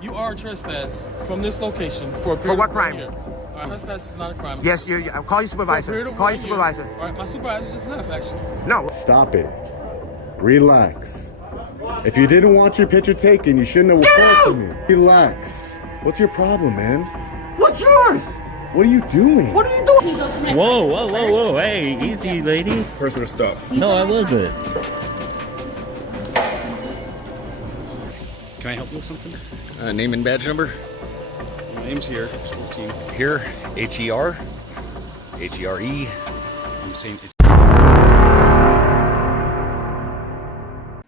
You are trespass from this location for a period For what of 1 crime? year. Trespass is not a crime. Yes, I'll call you supervisor. Call you supervisor. All right, my supervisor just left, actually. No. Stop it. Relax. If you didn't want your picture taken, you shouldn't have talked to me. Relax. What's your problem, man? What's yours? What are you doing? What are you doing? Whoa, whoa, whoa, whoa. Hey, easy, lady. Personal stuff. No, I wasn't. Can I help you with something? Name and badge number. My name's here. It's 14. Here, H-E-R, H-E-R-E. I'm saying it's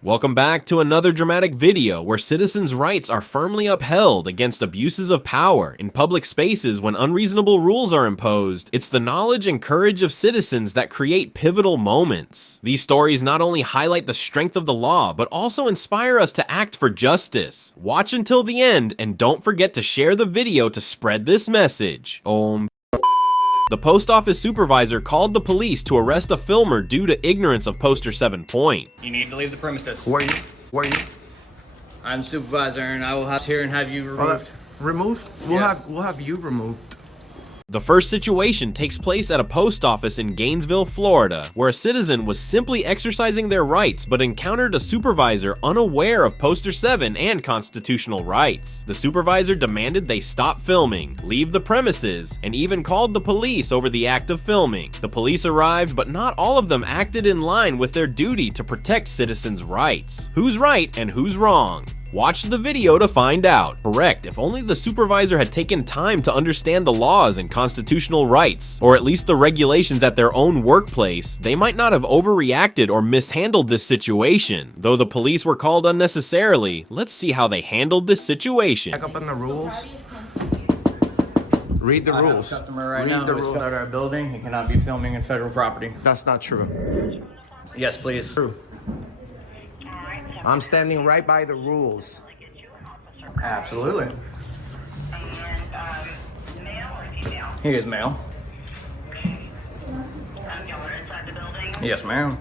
Welcome back to another dramatic video where citizens' rights are firmly upheld against abuses of power in public spaces when unreasonable rules are imposed. It's the knowledge and courage of citizens that create pivotal moments. These stories not only highlight the strength of the law, but also inspire us to act for justice. Watch until the end and don't forget to share the video to spread this message. The post office supervisor called the police to arrest a filmer due to ignorance of Poster 7 point. You need to leave the premises. Where are you? I'm the supervisor, and I will have here and have you removed. Removed? We'll have you removed. The first situation takes place at a post office in Gainesville, Florida, where a citizen was simply exercising their rights but encountered a supervisor unaware of Poster 7 and constitutional rights. The supervisor demanded they stop filming, leave the premises, and even called the police over the act of filming. The police arrived, but not all of them acted in line with their duty to protect citizens' rights. Who's right and who's wrong? Watch the video to find out. Correct, if only the supervisor had taken time to understand the laws and constitutional rights, or at least the regulations at their own workplace, they might not have overreacted or mishandled this situation. Though the police were called unnecessarily, let's see how they handled this situation. Back up on the rules. Read the rules. I have a customer right Read now the who is rules. outside our building. He cannot be filming in federal property. That's not true. Yes, please. True. I'm standing right by the rules. Absolutely. He is male. Yes, ma'am.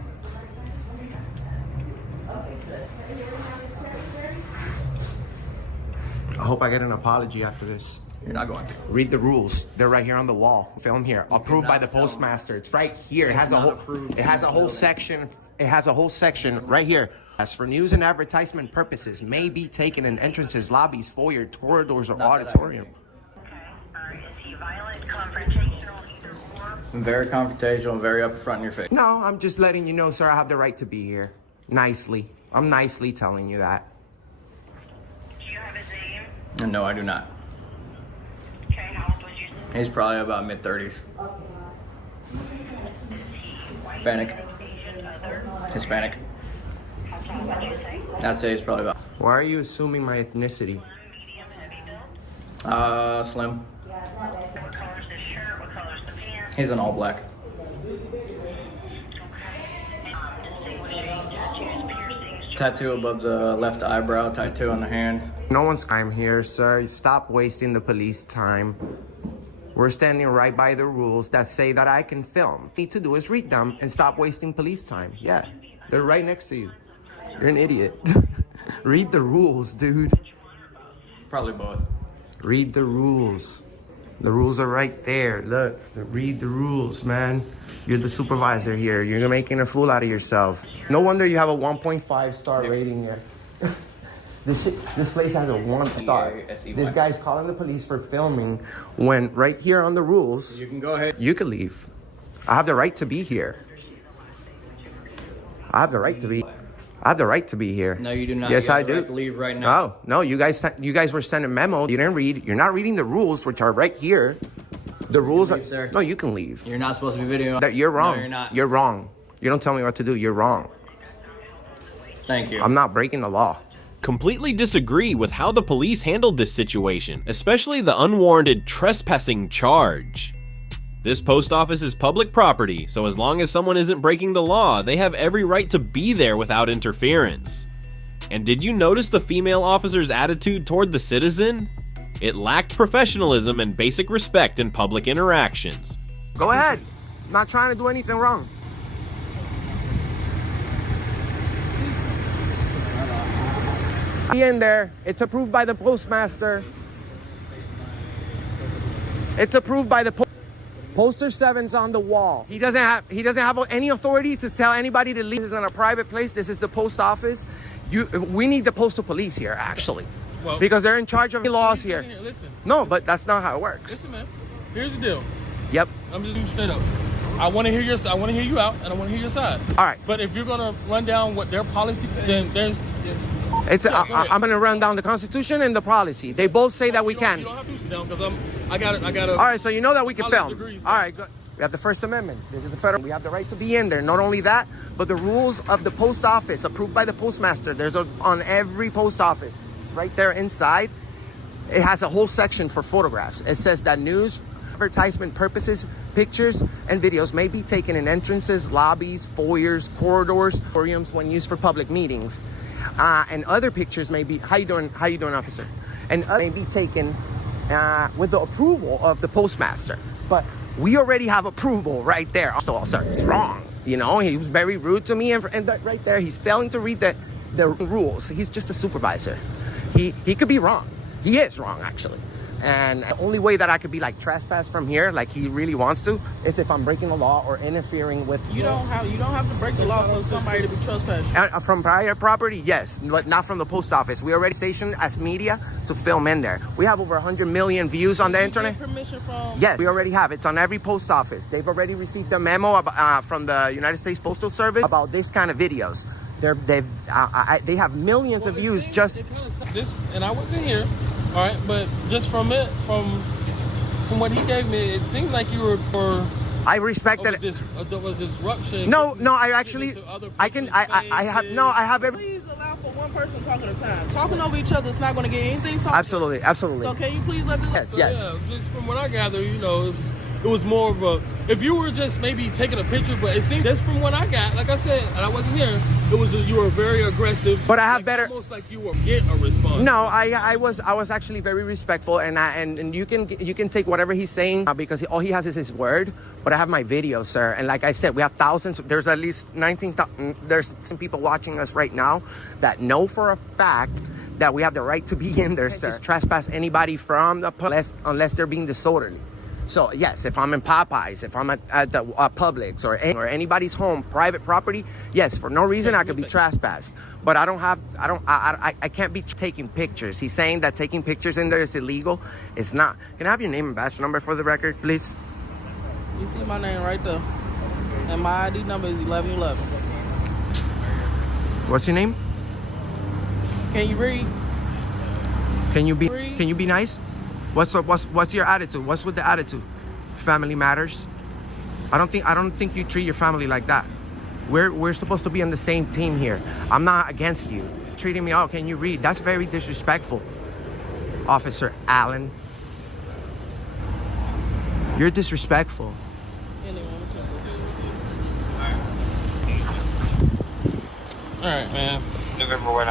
I hope I get an apology after this. You're not going to. Read the rules. They're right here on the wall. Film here. Approved by the postmaster. It's right here. It has a whole section. It has a whole section right here. As for news and advertisement purposes, may be taken in entrances, lobbies, foyer, corridors, or auditorium. Is he violent, confrontational, either or? Very confrontational, very up front in your face. No, I'm just letting you know, sir, I have the right to be here. Nicely. I'm nicely telling you that. Do you have his name? And no, I do not. Okay, how old was you? He's probably about mid-30s. Is he white, Hispanic. Asian, other? Hispanic. How tall would you say? I'd say he's probably about Why are you assuming my ethnicity? Medium, heavy build? slim. What color's the shirt? What color's the pants? He's an all black. Distinguishing tattoos, piercings. Tattoo above the left eyebrow, tattoo on the hand. No one's time here, sir. Stop wasting the police time. We're standing right by the rules that say that I can film. What you need to do is read them and stop wasting police time. Yeah, they're right next to you. You're an idiot. Read the rules, dude. Probably both. Read the rules. The rules are right there. Look, read the rules, man. You're the supervisor here. You're making a fool out of yourself. No wonder you have a 1.5 star rating here. This place has a 1 star. This guy's calling the police for filming when right here on the rules, You can go ahead. you can leave. I have the right to be here. I have the right to be here. No, you do not. Yes, You have I the do. right to leave right now. No, you guys were sending memos. You didn't read. You're not reading the rules, which are right here. The rules leave, are. sir. No, you can leave. You're not supposed to be videoing. That you're wrong. No, you're not. You're wrong. You don't tell me what to do. You're wrong. Thank you. I'm not breaking the law. Completely disagree with how the police handled this situation, especially the unwarranted trespassing charge. This post office is public property, so as long as someone isn't breaking the law, they have every right to be there without interference. And did you notice the female officer's attitude toward the citizen? It lacked professionalism and basic respect in public interactions. Go ahead. I'm not trying to do anything wrong. in there. It's approved by the postmaster. It's approved by the poster 7's on the wall. He doesn't have any authority to tell anybody to leave. This is in a private place. This is the post office. We need the postal police here, actually, because they're in charge of the laws here. Listen. No, but that's not how it works. Listen, man. Here's the deal. Yep. I'm just straight up. I want to hear your. I want to hear you out, and I want to hear your side. All right. But if you're gonna run down what their policy, then there's. I'm gonna run down the Constitution and the policy. They both say that we can. You don't have to sit down because I got it. All right, so you know that we can film. Degrees, All right, good. We have the First Amendment. This is the federal. We have the right to be in there. Not only that, but the rules of the post office approved by the postmaster. There's on every post office, right there inside. It has a whole section for photographs. It says that news, advertisement purposes, pictures, and videos may be taken in entrances, lobbies, foyers, corridors, auditoriums when used for public meetings. And other pictures may be, how you doing, officer? And may be taken with the approval of the postmaster. But we already have approval right there. So, sir, it's wrong. You know, he was very rude to me, and right there, he's failing to read the rules. He's just a supervisor. He could be wrong. He is wrong, actually. And the only way that I could be like trespass from here, like he really wants to, is if I'm breaking the law or interfering with. You don't have to break the law for somebody to be trespassing. From private property, yes, but not from the post office. We already stationed as media to film in there. We have over 100 million views on the internet. Permission from? Yes, we already have. It's on every post office. They've already received a memo from the United States Postal Service about this kind of videos. They have millions of views just. And I wasn't here. All right, but just from what he gave me, it seemed like you were for. I respect that. There was disruption. No, I actually, I have every. Please allow for one person talking at a time. Talking over each other is not going to get anything solved. Absolutely. So can you please let this? Yes. Yeah, just from what I gather, you know, it was more of a. If you were just maybe taking a picture, but it seems just from what I got, like I said, and I wasn't here, it was you were very aggressive. But I have better. Almost like you were get a response. No, I was actually very respectful, and you can take whatever he's saying because all he has is his word. But I have my video, sir, and like I said, we have thousands. There's at least 19,000. There's some people watching us right now that know for a fact that we have the right to be in there, sir. Just trespass anybody from the unless they're being disorderly. So yes, if I'm in Popeyes, if I'm at the Publix or anybody's home, private property, yes, for no reason I could be trespassed. But I can't be taking pictures. He's saying that taking pictures in there is illegal. It's not. Can I have your name and badge number for the record, please? You see my name right there, and my ID number is 1111. What's your name? Can you read? Can you be nice? What's your attitude? What's with the attitude? Family matters. I don't think you treat your family like that. We're supposed to be on the same team here. I'm not against you. Treating me, can you read? That's very disrespectful, Officer Allen. You're disrespectful. All right, man.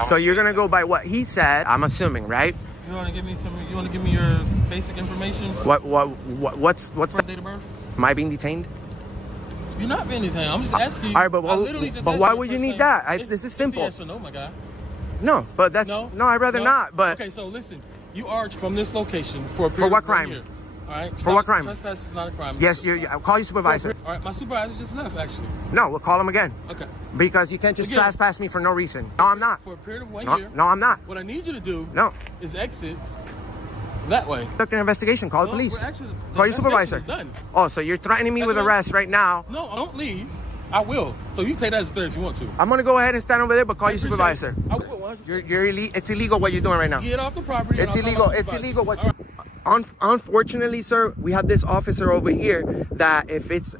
So you're gonna go by what he said, I'm assuming, right? You want to give me your basic information? What's the date of birth? Am I being detained? You're not being detained. I'm just asking you. All right, but why would you need that? This is simple. Yes or no, my guy. No, but that's no. I'd rather not. But okay, so listen. You are from this location for what crime? Year. All right. For what crime? Trespass is not a crime. Yes, I'll call you supervisor. All right, my supervisor just left, actually. No, we'll call him again. Okay. Because you can't just trespass me for no reason. No, I'm not. For a period of 1 year. No, I'm not. What I need you to do is exit that way. Conduct an investigation. Call the police. Call your supervisor. Done. Oh, so you're threatening me with arrest right now. No, don't leave. I will. So you take that as a threat if you want to. I'm going to go ahead and stand over there, but call your supervisor. I will. It's illegal what you're doing right now. Get off the property. It's illegal. It's illegal what you... Unfortunately, sir, we have this officer over here that if it's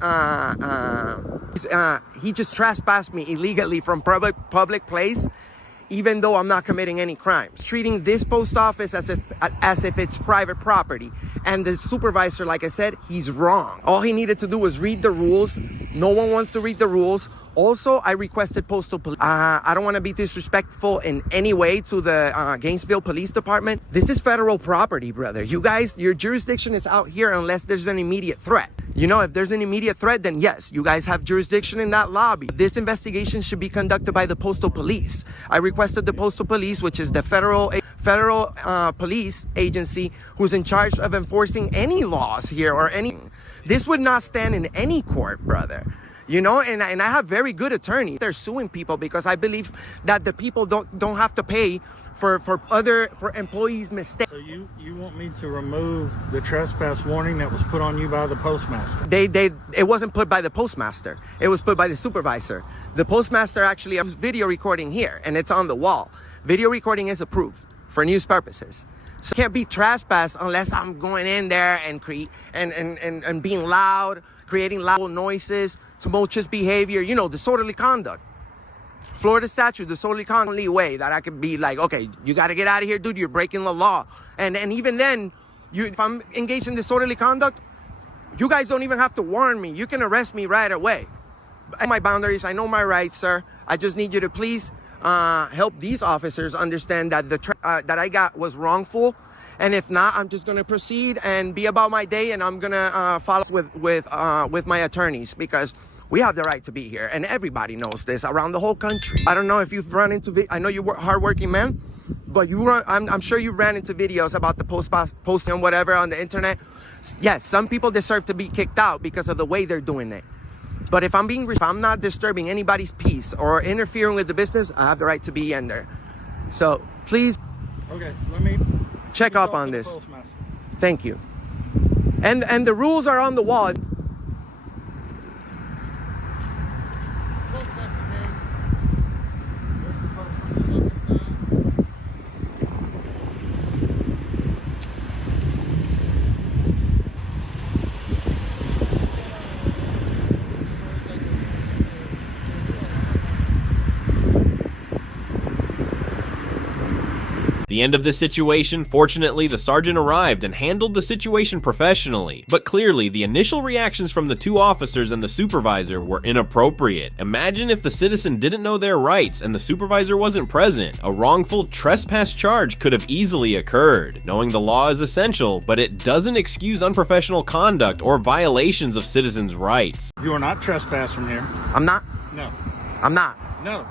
he just trespassed me illegally from public place, even though I'm not committing any crimes. Treating this post office as if it's private property. And the supervisor, like I said, he's wrong. All he needed to do was read the rules. No one wants to read the rules. Also, I requested postal police. I don't want to be disrespectful in any way to the Gainesville Police Department. This is federal property, brother. You guys, your jurisdiction is out here unless there's an immediate threat. You know, if there's an immediate threat, then yes, you guys have jurisdiction in that lobby. This investigation should be conducted by the postal police. I requested the postal police, which is the federal police agency who's in charge of enforcing any laws here or any. This would not stand in any court, brother. You know, and I have very good attorneys. They're suing people because I believe that the people don't have to pay for employees' mistakes. So you want me to remove the trespass warning that was put on you by the postmaster? It wasn't put by the postmaster. It was put by the supervisor. The postmaster actually has video recording here, and it's on the wall. Video recording is approved for news purposes. So it can't be trespass unless I'm going in there and being loud, creating loud noises, tumultuous behavior, you know, disorderly conduct. Florida statute, disorderly conduct, only way that I could be like, okay, you got to get out of here, dude. You're breaking the law. And even then, if I'm engaged in disorderly conduct, you guys don't even have to warn me. You can arrest me right away. I know my boundaries. I know my rights, sir. I just need you to please help these officers understand that that I got was wrongful. And if not, I'm just going to proceed and be about my day, and I'm going to follow with my attorneys, because we have the right to be here, and everybody knows this around the whole country. I don't know if you've run into I know you're a hardworking man, but I'm sure you ran into videos about the posting whatever on the internet. Yes, some people deserve to be kicked out because of the way they're doing it. But if I'm not disturbing anybody's peace or interfering with the business, I have the right to be in there. So please, okay, let me check up on this. Thank you. And the rules are on the wall. The end of this situation, fortunately, the sergeant arrived and handled the situation professionally, but clearly the initial reactions from the two officers and the supervisor were inappropriate. Imagine if the citizen didn't know their rights and the supervisor wasn't present. A wrongful trespass charge could have easily occurred. Knowing the law is essential, but it doesn't excuse unprofessional conduct or violations of citizens' rights. You are not trespassed from here. I'm not? No. I'm not? No.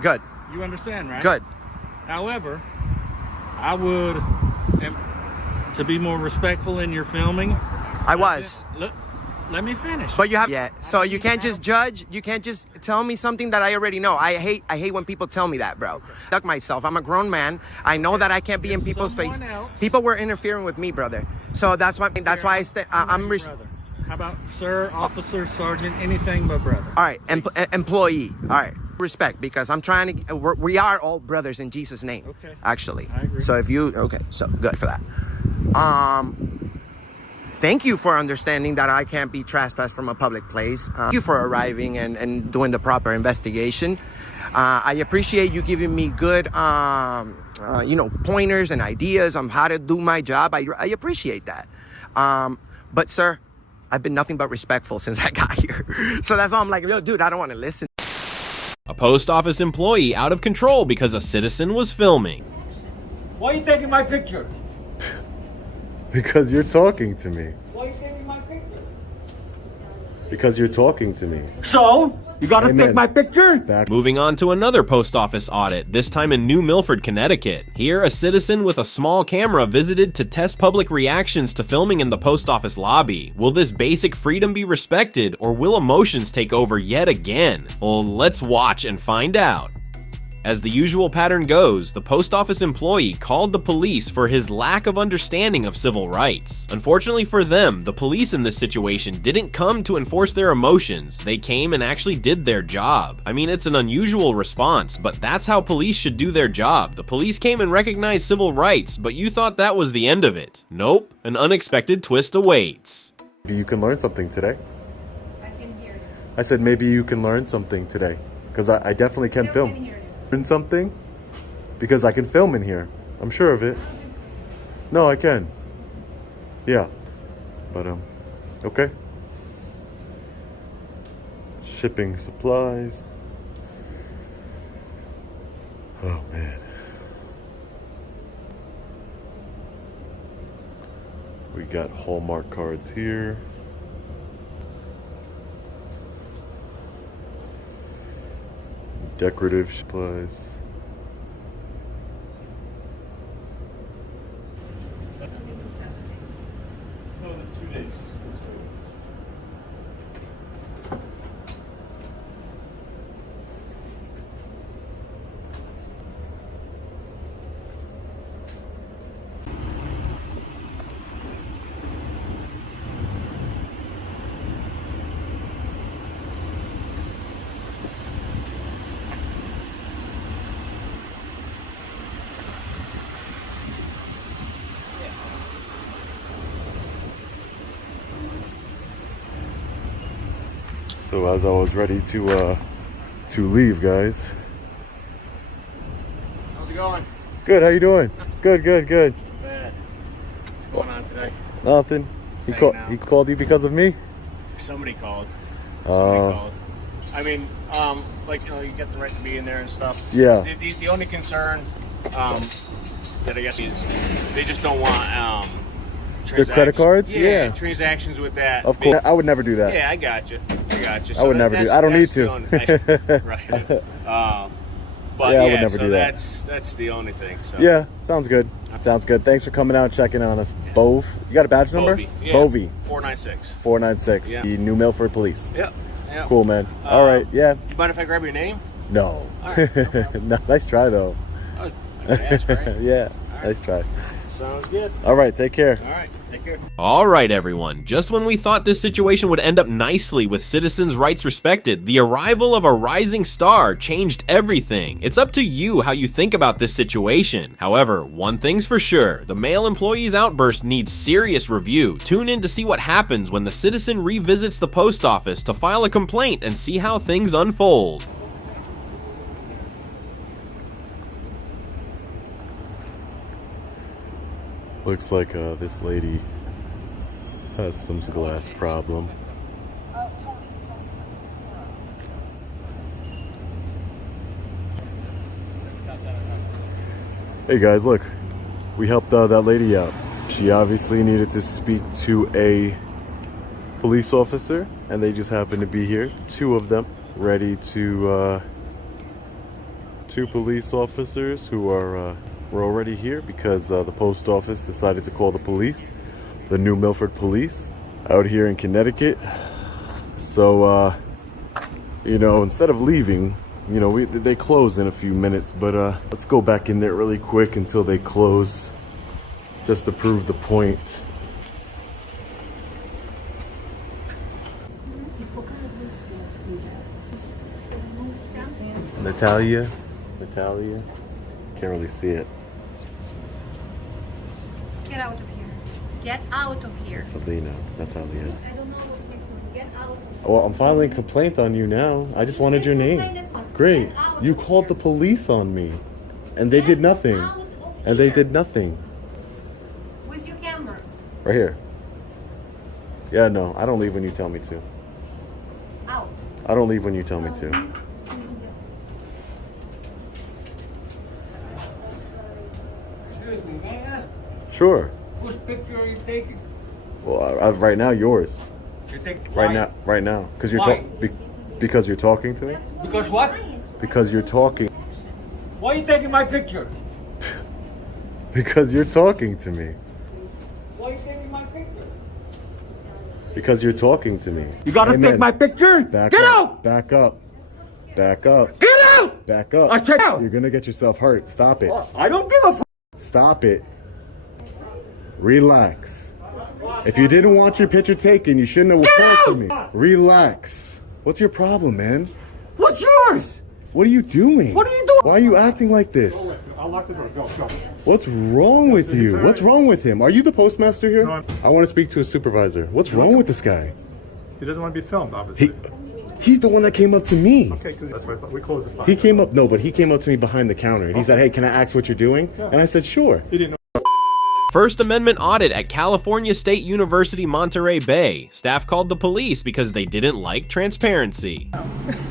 Good. You understand, right? Good. However, I would, to be more respectful in your filming. I was. Let me finish. But you have, yeah. So you can't just judge. You can't just tell me something that I already know. I hate when people tell me that, bro. Duck myself. I'm a grown man. I know that I can't be in people's face. People were interfering with me, brother. So that's why I stay. I'm. How about sir, officer, sergeant, anything but brother? All right, employee. All right. Respect, because I'm trying to, we are all brothers in Jesus' name. Okay. Actually. I agree. So if you, okay, so good for that. Thank you for understanding that I can't be trespassed from a public place. Thank you for arriving and doing the proper investigation. I appreciate you giving me good, pointers and ideas on how to do my job. I appreciate that. But sir, I've been nothing but respectful since I got here. So that's why I'm like, yo, dude, I don't want to listen. A post office employee out of control because a citizen was filming. Why are you taking my picture? Because you're talking to me. Why are you taking my picture? Because you're talking to me. So, you gotta Amen. take my picture? Moving on to another post office audit, this time in New Milford, Connecticut. Here, a citizen with a small camera visited to test public reactions to filming in the post office lobby. Will this basic freedom be respected, or will emotions take over yet again? Well, let's watch and find out. As the usual pattern goes, the post office employee called the police for his lack of understanding of civil rights. Unfortunately for them, the police in this situation didn't come to enforce their emotions. They came and actually did their job. I mean, it's an unusual response, but that's how police should do their job. The police came and recognized civil rights, but you thought that was the end of it. Nope, an unexpected twist awaits. Maybe you can learn something today. I can hear you. I said maybe you can learn something today, because I definitely can film. Can hear you. Learn something? Because I can film in here. I'm sure of it. No, I can. Yeah. But, okay. shipping supplies. Oh man. We got Hallmark cards here. Decorative supplies. So as I was ready to leave, guys. How's it going? Good, how you doing? Good. Bad. What's going on today? Nothing. He called you because of me? Somebody called. Called. I mean, like, you know, you get the right to be in there and stuff. Yeah. The only concern that I guess is they just don't want the credit cards? Yeah, transactions with that. Of course. I would never do that. Yeah, I got you. So I would never do that. I don't need to. Right. But yeah, I would never do that. That's the only thing. So. Yeah, sounds good. Sounds good. Thanks for coming out and checking on us. Yeah. Bove. You got a badge number? Yeah. Bovey. 496. 496. Yeah. The New Milford Police. Yep. Cool, man. All right. Yeah. You mind if I grab your name? No. All right. No nice try, though. I gotta ask, right? Yeah. Right. Nice try. Sounds good. All right. Take care. All right. Take care. Alright everyone, just when we thought this situation would end up nicely with citizens' rights respected, the arrival of a rising star changed everything. It's up to you how you think about this situation. However, one thing's for sure, the male employee's outburst needs serious review. Tune in to see what happens when the citizen revisits the post office to file a complaint and see how things unfold. Looks like this lady has some glass problem. Hey guys, look, we helped that lady out. She obviously needed to speak to a police officer, and they just happened to be here. Two of them, ready to, two police officers who are we're already here because the post office decided to call the police, the New Milford Police, out here in Connecticut. So, you know, instead of leaving, you know, they close in a few minutes, but let's go back in there really quick until they close, just to prove the point. Natalia? Can't really see it. Get out of here. Get out of here. That's Alina. Natalia. I don't know what he's doing. Get out. Well, I'm filing a complaint on you now. I just wanted your name. Great. You called the police on me. And they did nothing. And they did nothing. Where's your camera? Right here. Yeah, no. I don't leave when you tell me to. Out. I don't leave when you tell me to. Excuse me, may I ask? Sure. Whose picture are you taking? Well, right now, yours. You take Right now. Because you're because you're talking to me? Because what? Because you're talking. Why are you taking my picture? Because you're talking to me. Why are you taking my picture? Because you're talking to me. You gotta take my picture? Get out! Back up. Back up. Get out! Back up. I said out! You're gonna get yourself hurt. Stop it. I don't give a f. Stop it. Relax. If you didn't want your picture taken, you shouldn't have talked to me. Relax. What's your problem, man? What's yours? What are you doing? What are you doing? Why are you acting like this? I'll lock the door. Go. What's wrong with you? What's wrong with him? Are you the postmaster here? No, I want to speak to a supervisor. What's wrong with this guy? He doesn't want to be filmed, obviously. He's the one that came up to me. Okay, because that's what I thought. We closed the file. He came up to me behind the counter. And he said, hey, can I ask what you're doing? Yeah. And I said, sure. He didn't know. First Amendment audit at California State University, Monterey Bay. Staff called the police because they didn't like transparency.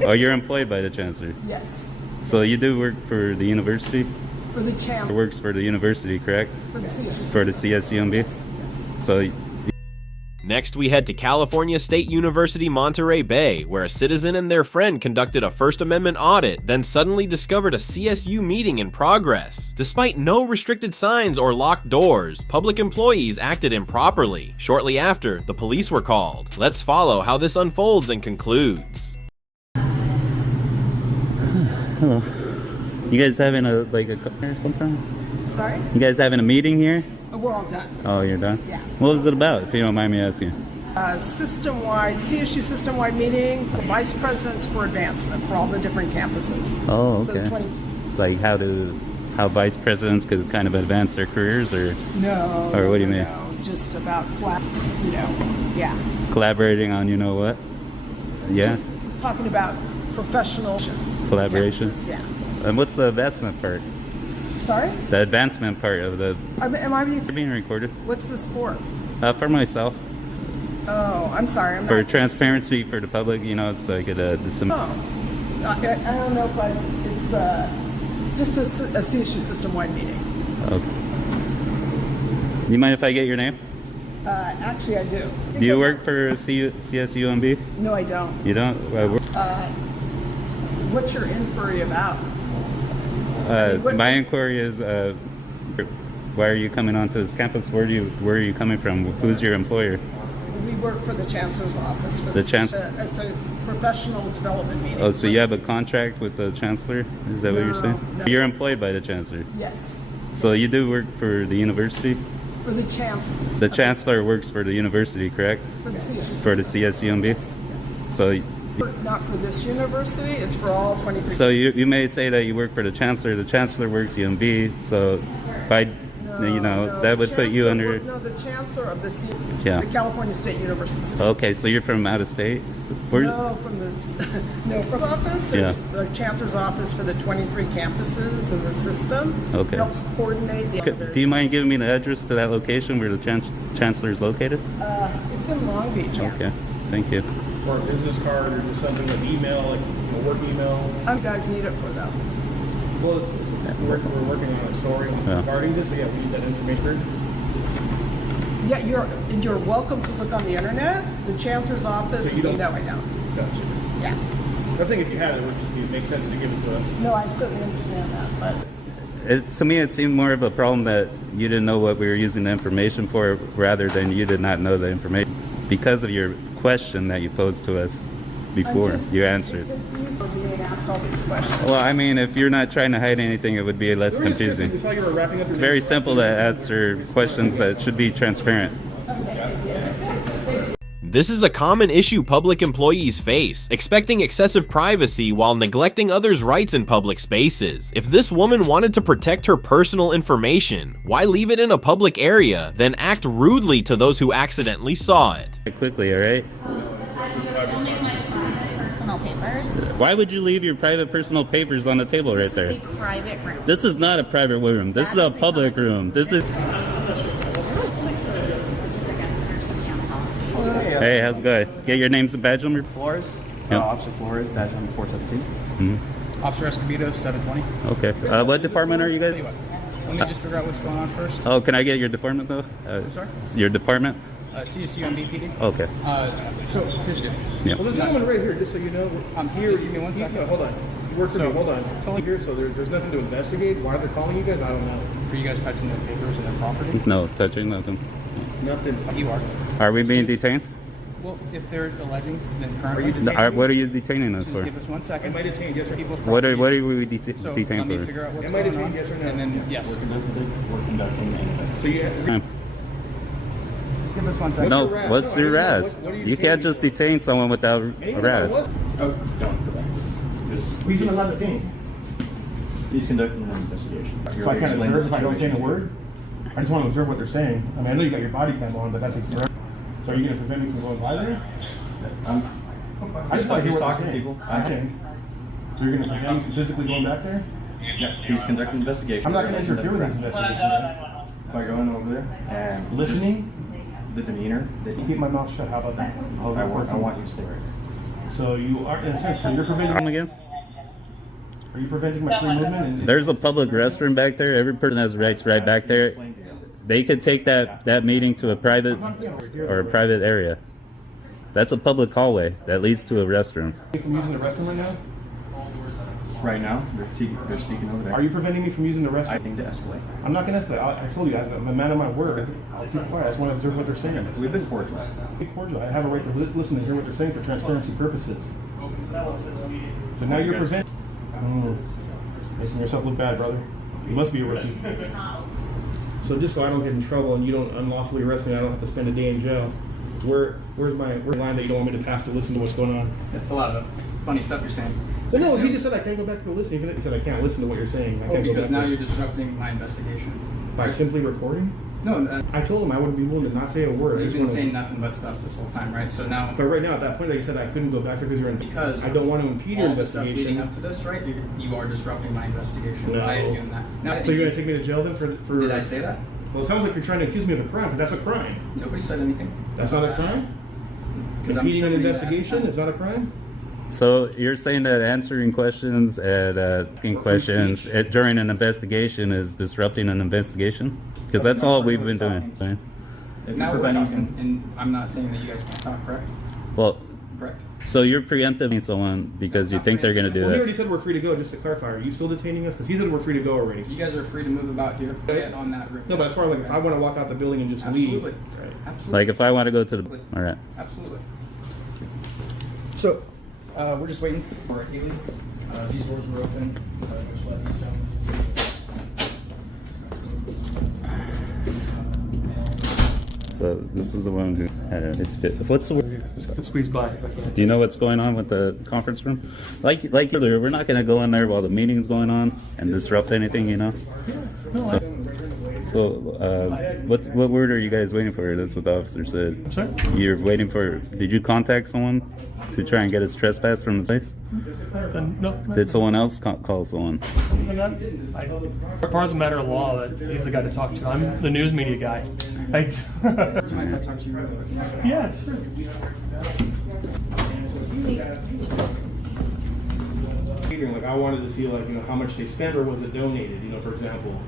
Oh, you're employed by the chancellor? Yes. So you do work for the university? For the chancellor. Works for the university, correct? For the CSU. For the CSUMB? Yes. So Next, we head to California State University, Monterey Bay, where a citizen and their friend conducted a First Amendment audit, then suddenly discovered a CSU meeting in progress. Despite no restricted signs or locked doors, public employees acted improperly. Shortly after, the police were called. Let's follow how this unfolds and concludes. hello. You guys having a or something? Sorry? You guys having a meeting here? We're all done. Oh, you're done? Yeah. What was it about, if you don't mind me asking? System-wide, CSU system-wide meeting for vice presidents for advancement for all the different campuses. Oh, So okay. 20 Like how vice presidents could kind of advance their careers, or? No. Or what do you mean? No, just about, yeah. Collaborating on you know what? Yeah? Just talking about professional Collaboration? campuses, yeah. And what's the advancement part? Sorry? The advancement part of the... Am I being recorded? What's this for? For myself. Oh, I'm sorry. I'm For not transparency for the public, you know, it's like I don't know, but it's just a CSU system-wide meeting. Okay. You mind if I get your name? Actually, I do. Do you work for CSUMB? No, I don't. You don't? What's your inquiry about? My inquiry is, why are you coming onto this campus? Where are you coming from? Who's your employer? We work for the Chancellor's office. For The it's a professional development meeting. Oh, so you have a contract with the chancellor? Is that what you're saying? No. You're employed by the chancellor? Yes. So you do work for the university? For the Chancellor. The chancellor works for the university, correct? For the CSU. For the CSUMB? Yes. So Not for this university, it's for all 23. So you may say that you work for the chancellor works UMB, so by that would put you under... No, the chancellor of the Yeah. the California State University system. Okay, so you're from out of state? No, from the from the office. There's Yeah. the chancellor's office for the 23 campuses in the system. Okay. Helps coordinate the others. Do you mind giving me the address to that location where the chancellor is located? It's in Long Beach. Okay, thank you. For a business card or just something like email, like a work email. You guys need it for them. Well, we're working on a story regarding this, so yeah, we need that information. Yeah, you're welcome to look on the internet. The chancellor's office So you is don't- no, I don't. Gotcha. Yeah. I think if you had it, it would just make sense to give it to us. No, I certainly understand that, but To me, it seemed more of a problem that you didn't know what we were using the information for, rather than you did not know the information. Because of your question that you posed to us before, you answered. being asked all these questions. Well, I mean, if you're not trying to hide anything, it would be less confusing. We saw you were wrapping up your It's very simple to answer questions that should be transparent. This is a common issue public employees face, expecting excessive privacy while neglecting others' rights in public spaces. If this woman wanted to protect her personal information, why leave it in a public area, then act rudely to those who accidentally saw it? Quickly, all right? Personal papers. Why would you leave your private personal papers on the table right there? This is a private room. This is not a private room. This is a public room. This is... Hey, how's it going? Get your names and badge number? Flores. Yep. Officer Flores, badge number 417. Mm-hmm. Officer Escobedo, 720. Okay. What department are you guys? Let me just figure out what's going on first. Oh, can I get your department though? I'm sorry? Your department? CSU MBPD. Okay. So, here's the Yeah. Well, there's a gentleman right here, just so you know. I'm here. Just give me 1 second. No, hold on. You work for me. Hold on. Calling here, so there's nothing to investigate. Why they're calling you guys, I don't know. Are you guys touching their papers and their property? No, touching nothing. Nothing. You are. Are we being detained? Well, if they're alleging, then currently. What are you detaining us Just for? give us 1 second. Am I detained? Yes or no? What are we So detained let me for? figure out what's Am I going detained? on. Yes or no? And then, yes. We're conducting an investigation. So you Just give us 1 second. No, harass? what's No, I your don't know. harass? What are you You can't just detain someone without harass. Oh, don't go back. Reason I'm not detained. He's conducting an investigation. So I can't observe if I don't say a word? I just want to observe what they're saying. I mean, I know you got your body cam on, but that takes forever. So are you going to prevent me from going by there? I just thought he was talking to people. So you're going to prevent me from physically going back there? Yeah, he's conducting an investigation. I'm not going to interfere with his investigation then. If I go in over there and Listening? the demeanor that You keep my mouth shut. How about that? I want you to stay right there. So you are, in a sense, so you're preventing. Again? Are you preventing my free movement? And, There's a public restroom back there. Every person has rights right back there. They could take that meeting to a private or a private area. That's a public hallway that leads to a restroom. from using the restroom right now? Right now, they're speaking over there. Are you preventing me from using the restroom? I think to escalate. I'm not going to escalate. I told you guys, I'm a man of my word. I'll keep quiet. I just want to observe what they're saying. We've been cordial. Be cordial. I have a right to listen and hear what they're saying for transparency purposes. So now you're preventing. Making yourself look bad, brother. You must be a rookie. So just so I don't get in trouble and you don't unlawfully arrest me, I don't have to spend a day in jail. Where's my line that you don't want me to pass to listen to what's going on? It's a lot of funny stuff you're saying. So no, he just said I can't go back to listen. He said I can't listen to what you're saying. I can't go Because back now to you're disrupting my investigation. by simply recording. No, I told him I wouldn't be willing to not say a word. you've been saying nothing but stuff this whole time, right? So now, But right now, at that point, like you said, I couldn't go back there because you're in. because I don't want to impede your all the stuff investigation. leading up to this, right? You are disrupting my investigation. No. I am doing that. Now, So you're going to take me to jail then for? Did I say that? Well, it sounds like you're trying to accuse me of a crime because that's a crime. Nobody said anything. That's not a crime. 'Cause I'm Impeding an determining that- investigation is not a crime. So you're saying that answering questions and asking questions during an investigation is disrupting an investigation? Because that's all we've been doing. Right? Now we're talking, and I'm not saying that you guys can't talk, correct? Well, Correct. so you're preempting someone because you think they're going to do Well, he already that. said we're free to go. Just to clarify, are you still detaining us? Because he said we're free to go already. You guys are free to move about here. Get on that route. No, but as far as like if I want to walk out the building and just Absolutely. leave, right? Absolutely. Like if I want to go to the... All right. Absolutely. So, we're just waiting for Haley. These doors were open. Just let these gentlemen. So this is the one who had his fit. What's the word? Squeeze by. Do you know what's going on with the conference room? Like earlier, we're not going to go in there while the meeting's going on and disrupt anything, you know? So what word are you guys waiting for? That's what the officer said. I'm sorry? You're waiting for, did you contact someone to try and get his trespass from the place? No. Did someone else call someone? As far as a matter of law, he's the guy to talk to. I'm the news media guy. Yeah, sure. Like I wanted to see like how much they spent or was it donated? For example,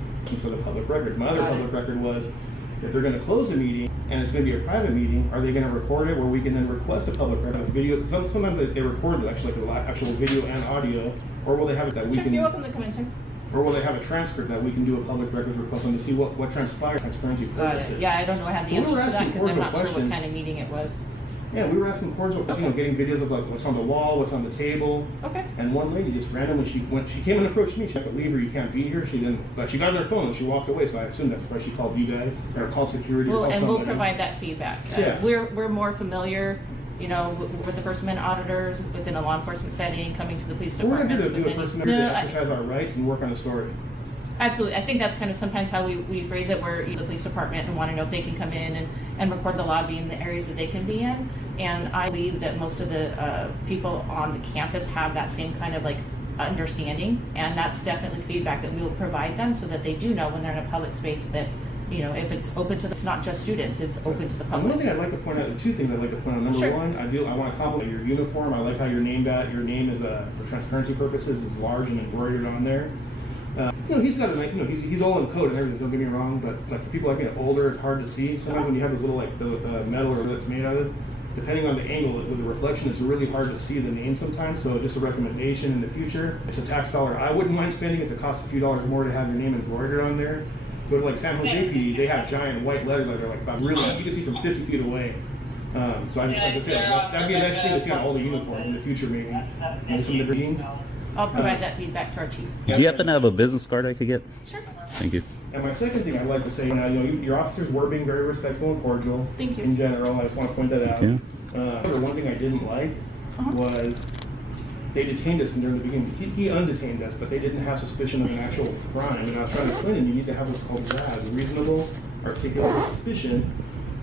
for the public record. My other public record was if they're going to close the meeting and it's going to be a private meeting, are they going to record it where we can then request a public record video? Because sometimes they record actually like actual video and audio, or will they have it that we can? You're welcome to come in, sir. Or will they have a transcript that we can do a public records request on to see what transpired, transparency purposes? Yeah, I don't know. I have the So we answers were to that asking because I'm cordial not sure what questions. kind of meeting it was. Yeah, we were asking cordial, getting videos of like what's on the wall, what's on the table. Okay. And one lady just randomly she came and approached me. She had to leave her. You can't be here. She didn't, but she got on her phone and she walked away. So I assume that's why she called you guys or called security. Well, or called and we'll somebody. provide that feedback. Yeah. We're more familiar, with the First Amendment auditors within a law enforcement setting, coming to the police So we're departments. going to do a First Amendment to exercise our rights and work on the story. Absolutely. I think that's kind of sometimes how we phrase it, where the police department and want to know if they can come in and record the lobby in the areas that they can be in. And I believe that most of the people on the campus have that same kind of understanding. And that's definitely feedback that we will provide them so that they do know when they're in a public space that, if it's open to it's not just students, it's open to the public. One thing I'd like to point out, two things I'd like to point out. Number one, I want to compliment your uniform. I like how your name is for transparency purposes is large and embroidered on there. He's got he's all in code and everything. Don't get me wrong, but like for people like me older, it's hard to see. Sometimes when you have those little the metal or that's made out of it, depending on the angle with the reflection, it's really hard to see the name sometimes. So just a recommendation in the future, it's a tax dollar I wouldn't mind spending if it costs a few dollars more to have your name embroidered on there. But like San Jose PD, they have giant white letters that are like about really you can see from 50 feet away. So I just like to say that'd be a nice thing to see on all the uniforms in the future, maybe some of the meetings. I'll provide that feedback to our chief. Do you happen to have a business card I could get? Sure. Thank you. And my second thing I'd like to say, your officers were being very respectful and cordial. Thank you. In general, I just want to point that out. Thank One thing I didn't like was they detained us, and during the beginning, he undetained us, but they didn't have suspicion of an actual crime. And I was trying to explain, you need to have what's called RAS, reasonable, articulate suspicion.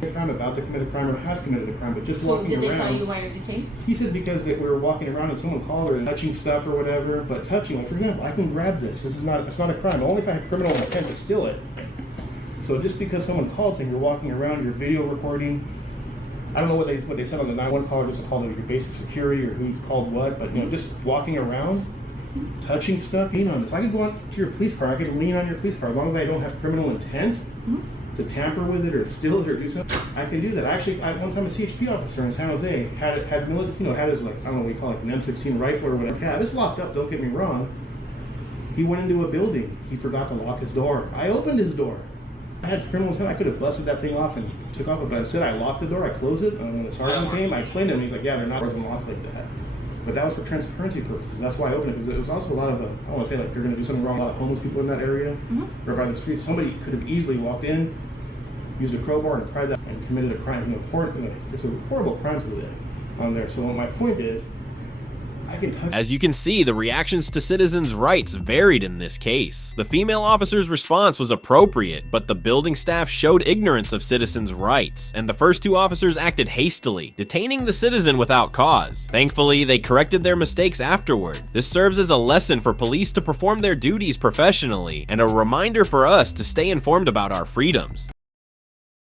I'm about to commit a crime or have committed a crime, but just walking around. So did they tell you why you're detained? He said because we were walking around and someone called her and touching stuff or whatever. But touching, like for example, I can grab this. It's not a crime. Only if I have criminal intent to steal it. So just because someone called saying you're walking around, you're video recording, I don't know what they said on the 911 call, just called it your basic security or who called what, but just walking around, touching stuff, on this. I can go on to your police car, I can lean on your police car as long as I don't have criminal intent to tamper with it or steal it or do something. I can do that. Actually, one time a CHP officer in San Jose had his, like, I don't know what you call it, an M16 rifle or whatever. Yeah, it's locked up, don't get me wrong. He went into a building. He forgot to lock his door. I opened his door. I had criminal intent. I could have busted that thing off and took off, but instead I locked the door, I closed it, and when the sergeant came, I explained to him, he's like, yeah, they're not locked like that. But that was for transparency purposes. That's why I opened it, because it was also a lot of, I don't want to say like they're going to do something wrong, a lot of homeless people in that area, or by the street. Somebody could have easily walked in, used a crowbar and pried that, and committed a crime, it's a horrible crimes with it on there. So my point is, I can touch. As you can see, the reactions to citizens' rights varied in this case. The female officer's response was appropriate, but the building staff showed ignorance of citizens' rights, and the first two officers acted hastily, detaining the citizen without cause. Thankfully, they corrected their mistakes afterward. This serves as a lesson for police to perform their duties professionally, and a reminder for us to stay informed about our freedoms.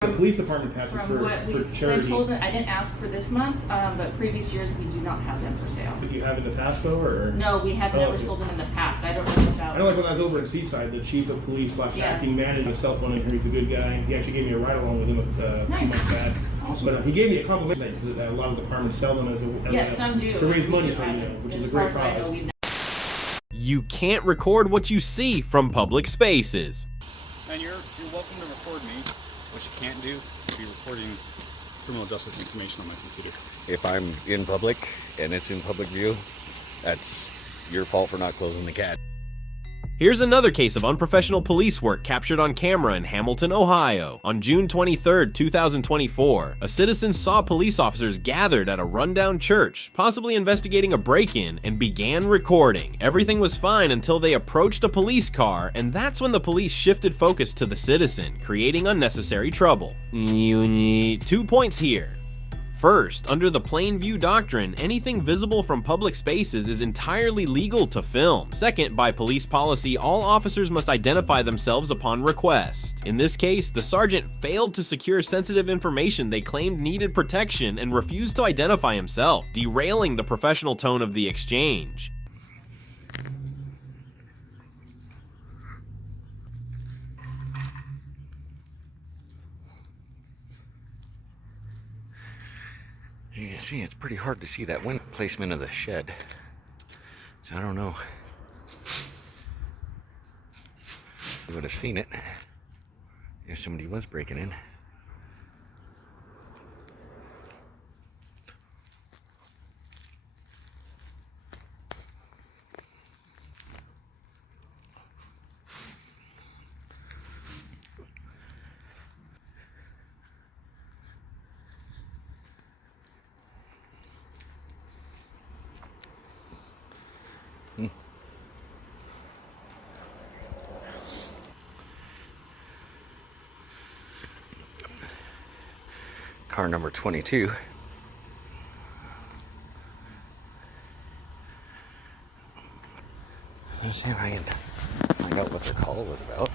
The police department patches for charity. I told them I didn't ask for this month, but previous years we do not have them for sale. Did you have in the past though, or? No, we have never sold them in the past. I don't know about. I know, like when I was over in Seaside, the chief of police / acting manager, a cell phone in here. He's a good guy. He actually gave me a ride along with him at 2 months back. Awesome. But he gave me a compliment because a lot of departments sell them as some do to raise money, which is a great cause. You can't record what you see from public spaces. And you're welcome to record me. What you can't do is be recording criminal justice information on my computer. If I'm in public and it's in public view, that's your fault for not closing the cat. Here's another case of unprofessional police work captured on camera in Hamilton, Ohio. On June 23, 2024, a citizen saw police officers gathered at a rundown church, possibly investigating a break-in, and began recording. Everything was fine until they approached a police car, and that's when the police shifted focus to the citizen, creating unnecessary trouble. 2 points here. First, under the plain view doctrine, anything visible from public spaces is entirely legal to film. Second, by police policy, all officers must identify themselves upon request. In this case, the sergeant failed to secure sensitive information they claimed needed protection and refused to identify himself, derailing the professional tone of the exchange. You can see it's pretty hard to see that wind placement of the shed. So I don't know. You would have seen it if somebody was breaking in. Car number 22. Let's see if I can find out what their call was about.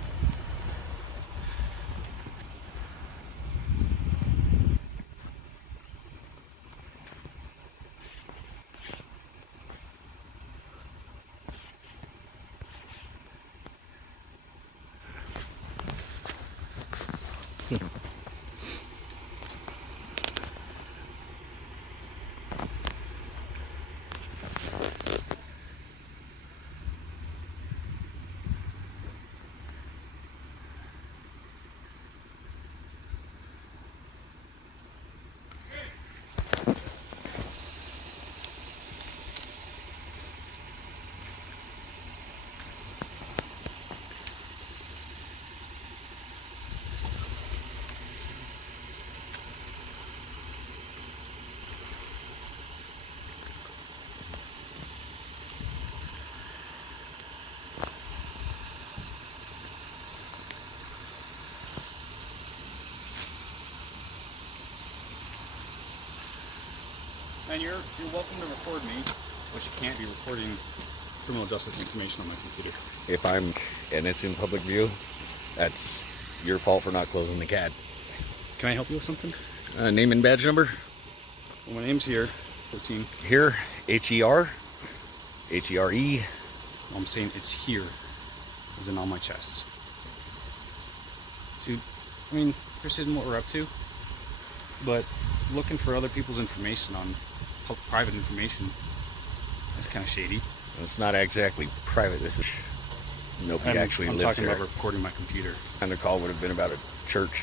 And you're welcome to record me, but you can't be recording criminal justice information on my computer. If I'm and it's in public view, that's your fault for not closing the CAD. Can I help you with something? Name and badge number? Well, my name's here. 14. Here, H-E-R, H-E-R-E. I'm saying it's here, as in on my chest. See, I mean, interested in what we're up to, but looking for other people's information on private information, that's kind of shady. It's not exactly private. This is nobody actually lives here. I'm talking about recording my computer. And the call would have been about a church.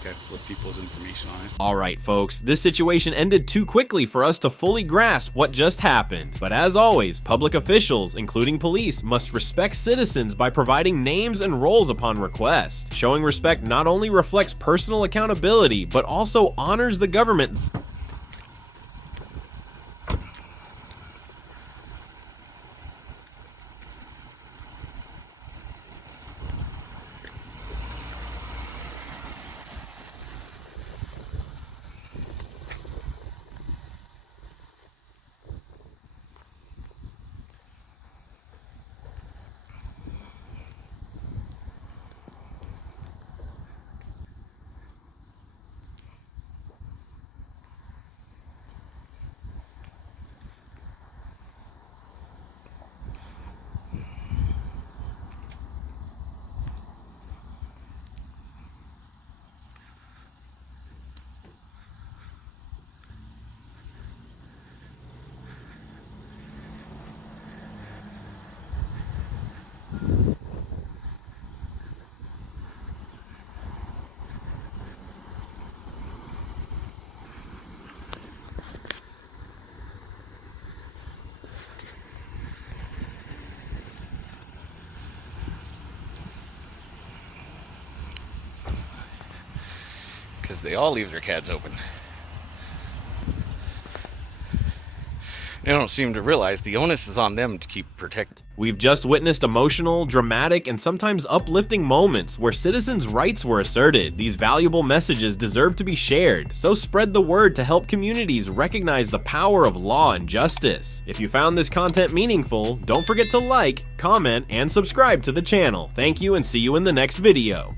Okay, with people's information on it. Alright folks, this situation ended too quickly for us to fully grasp what just happened. But as always, public officials, including police, must respect citizens by providing names and roles upon request. Showing respect not only reflects personal accountability, but also honors the government. Because they all leave their CADs open. They don't seem to realize the onus is on them to keep protected. We've just witnessed emotional, dramatic, and sometimes uplifting moments where citizens' rights were asserted. These valuable messages deserve to be shared, so spread the word to help communities recognize the power of law and justice. If you found this content meaningful, don't forget to like, comment, and subscribe to the channel. Thank you and see you in the next video.